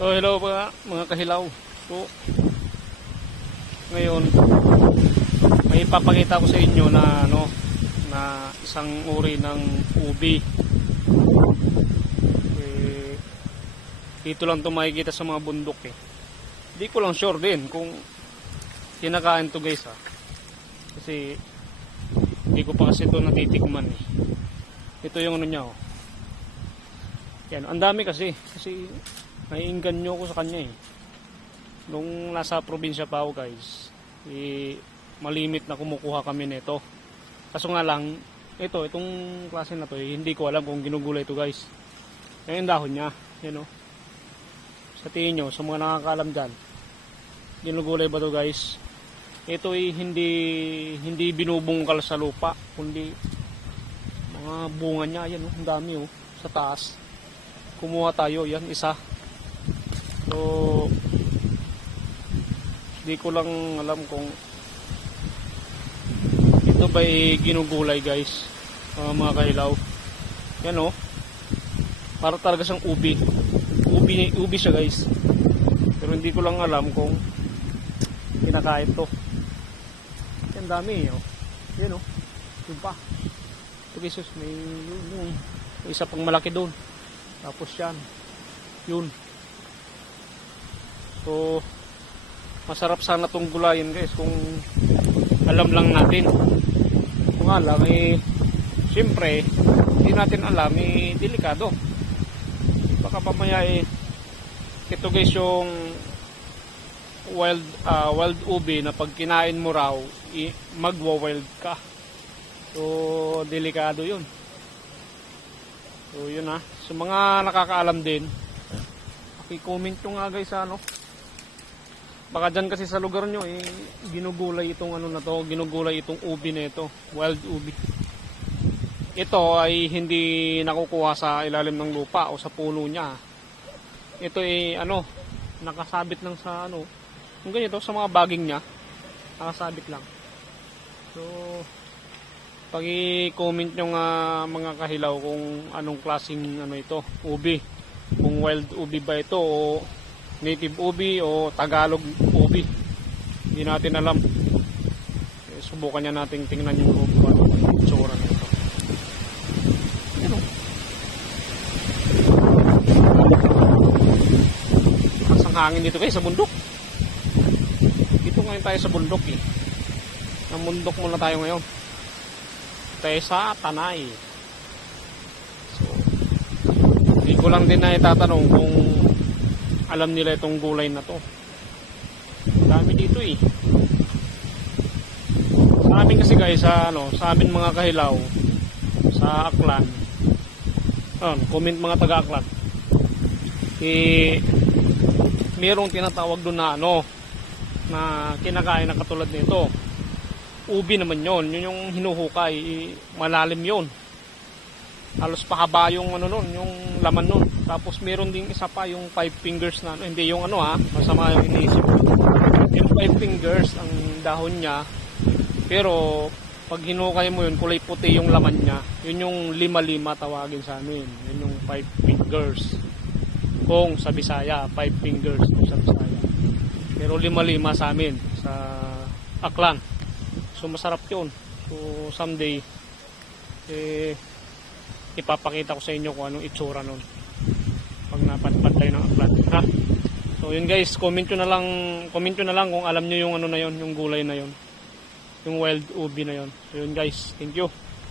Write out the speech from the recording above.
So hello mga kahilaw. So ngayon may ipapakita ko sa inyo na na isang uri ng ubi. Dito lang ito makikita sa mga bundok eh. Hindi ko lang sure din kung kinakain to guys kasi hindi ko pa kasi ito natitikman eh. Ito yung ano niya oh. Yan, ang dami kasi naiinganyo ko sa kanya eh. Nung nasa probinsya pa ako guys, malimit na kumukuha kami nito. Kaso nga lang, itong klase na to hindi ko alam kung ginugulay ito guys. Yung dahon niya, yan o. Sa tingin nyo, sa mga nakakaalam dyan, ginugulay ba to guys? Ito hindi binubungkal sa lupa, kundi mga bunga niya, yan o, ang dami o, sa taas. Kumuha tayo, yan, isa. So di ko lang alam kung ito ba'y ginugulay guys, mga kahilaw. Yan o, para talaga siyang ubi siya guys, pero hindi ko lang alam kung kinakain to. Yan, dami o, yan o, yun pa ito guys, may isa pang malaki doon, tapos yan yun. So masarap sana tong gulayin guys kung alam lang natin. Kung alam siyempre hindi natin alam delikado. Baka pamaya ito guys yung wild ubi na pag kinain mo raw magwa-wild ka. So delikado yun. So yun sa mga nakakaalam din, i-comment nyo nga guys baka dyan kasi sa lugar nyo ginugulay itong ginugulay itong ubi na ito, wild ubi. Ito ay hindi nakukuha sa ilalim ng lupa o sa puno niya. Ito nakasabit lang sa yung ganito, sa mga baging niya, nakasabit lang. So pag i-comment nyo nga mga kahilaw kung anong klaseng ito, ubi, kung wild ubi ba ito o native ubi o Tagalog ubi, hindi natin alam. Subukan niya nating tingnan yung itsura na ito. Ang hangin dito guys sa bundok. Dito ngayon tayo sa bundok Ang bundok muna tayo ngayon. Tayo sa Tanay. So hindi ko lang din na itatanong kung alam nila itong gulay na to. Dami dito Sa amin kasi guys, sa amin mga kahilaw, sa Aklan. Comment mga taga Aklan. Mayroong tinatawag doon na kinakain na katulad nito. Ubi naman yon, yun yung hinuhukay, malalim yon. Halos pahaba yung yung laman nun. Tapos meron ding isa pa yung 5 fingers na hindi yung masama yung iniisip. Yung 5 fingers ang dahon niya. Pero pag hinukay mo yun, kulay puti yung laman niya. Yun yung lima-lima tawagin sa amin. Yun yung 5 fingers. Kung sa Bisaya, 5 fingers kung sa Bisaya. Pero lima-lima sa amin sa Aklan. So masarap yun. So someday ipapakita ko sa inyo kung anong itsura nun pag napadpad tayo ng Aklan, So yun guys, comment nyo na lang kung alam nyo yung yung gulay na yun, yung wild ubi na yun. So yun guys, thank you.